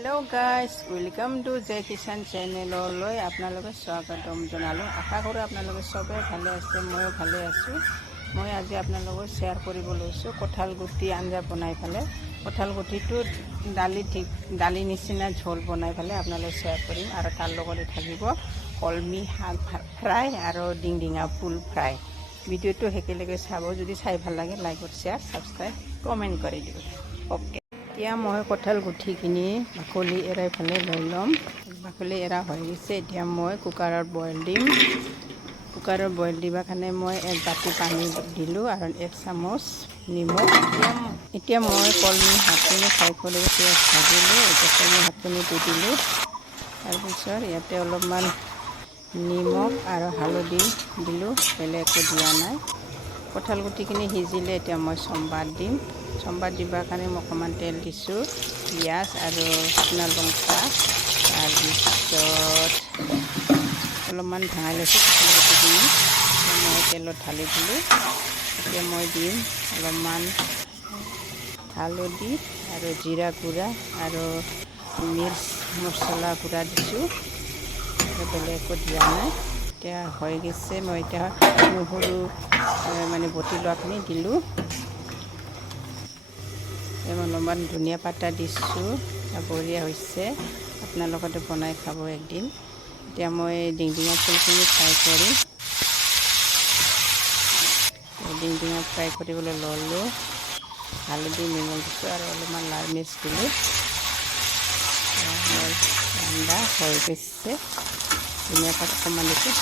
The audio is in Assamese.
हेलो गाइस वेलकम टू जय किसान चेनेलলৈ আপোনালোকে স্বাগতম জনালোঁ। আশা কৰোঁ আপোনালোকে চবেই ভালে আছে, ময়ো ভালে আছোঁ। মই আজি আপোনালোকক শ্বেয়াৰ কৰিব লৈছোঁ কঁঠাল গুটি আঞ্জা বনাই পেলাই। কঁঠাল গুটিটো দালি নিচিনা ঝোল বনাই পেলাই আপোনালোকক শ্বেয়াৰ কৰিম। আৰু তাৰ লগতে থাকিব কলমি শাক ফ্ৰাই আৰু ডিংডিঙা ফুল ফ্ৰাই। ভিডিঅ'টো একেলগে চাব। যদি চাই ভাল লাগে লাইক শ্বেয়াৰ ছাবস্ক্ৰাইব কমেণ্ট কৰি দিব। অ'কে, এতিয়া মই কঁঠাল গুটিখিনি বাকলি এৰাই পেলাই লৈ ল'ম। বাকলি এৰা হৈ গৈছে। এতিয়া মই কুকাৰত বইল দিম। কুকাৰত বইল দিবৰ কাৰণে মই 1 বাটি পানী দিলোঁ আৰু 1 চামুচ নিমখ। এতিয়া মই কলমি শাকখিনি ফ্ৰাই কৰি পিঁয়াজ ভাজিলোঁ। এতিয়া কলমি শাকখিনি দি দিলোঁ। তাৰপিছত ইয়াতে অলপমান নিমখ আৰু হালধি দিলোঁ, বেলেগ একো দিয়া নাই। কঁঠাল গুটিখিনি সিজিলে এতিয়া মই চম্বাৰ দিম। চম্বাৰ দিবৰ কাৰণে মই অকণমান তেল দিছোঁ, পিঁয়াজ আৰু শুকনা লংকা, তাৰপিছত অলপমান ভাঙাই লৈছোঁ কঁঠাল গুটিখিনি। মই তেলত ঢালি দিলোঁ। এতিয়া মই দিম অলপমান হালধি আৰু জিৰা গুড়া আৰু মিৰ্চ মছলা গুড়া দিছোঁ, আৰু বেলেগ একো দিয়া নাই। এতিয়া হৈ গৈছে। মই এতিয়া নহৰু বটি লোৱাখিনি দিলোঁ। অলপমান ধনিয়া পাতা দিছোঁ। বঢ়িয়া হৈছে, আপোনালোকতে বনাই খাব একদিন। এতিয়া মই ডিংডিঙা ফুলখিনি ফ্ৰাই কৰিম। ডিংডিঙা ফ্ৰাই কৰিবলৈ ল'লোঁ। হালধি নিমখ দিছোঁ আৰু অলপমান লাল মিৰ্চ দিলোঁ। ঠাণ্ডা হৈ গৈছে। ধনিয়া পাত অকণমান দিছোঁ।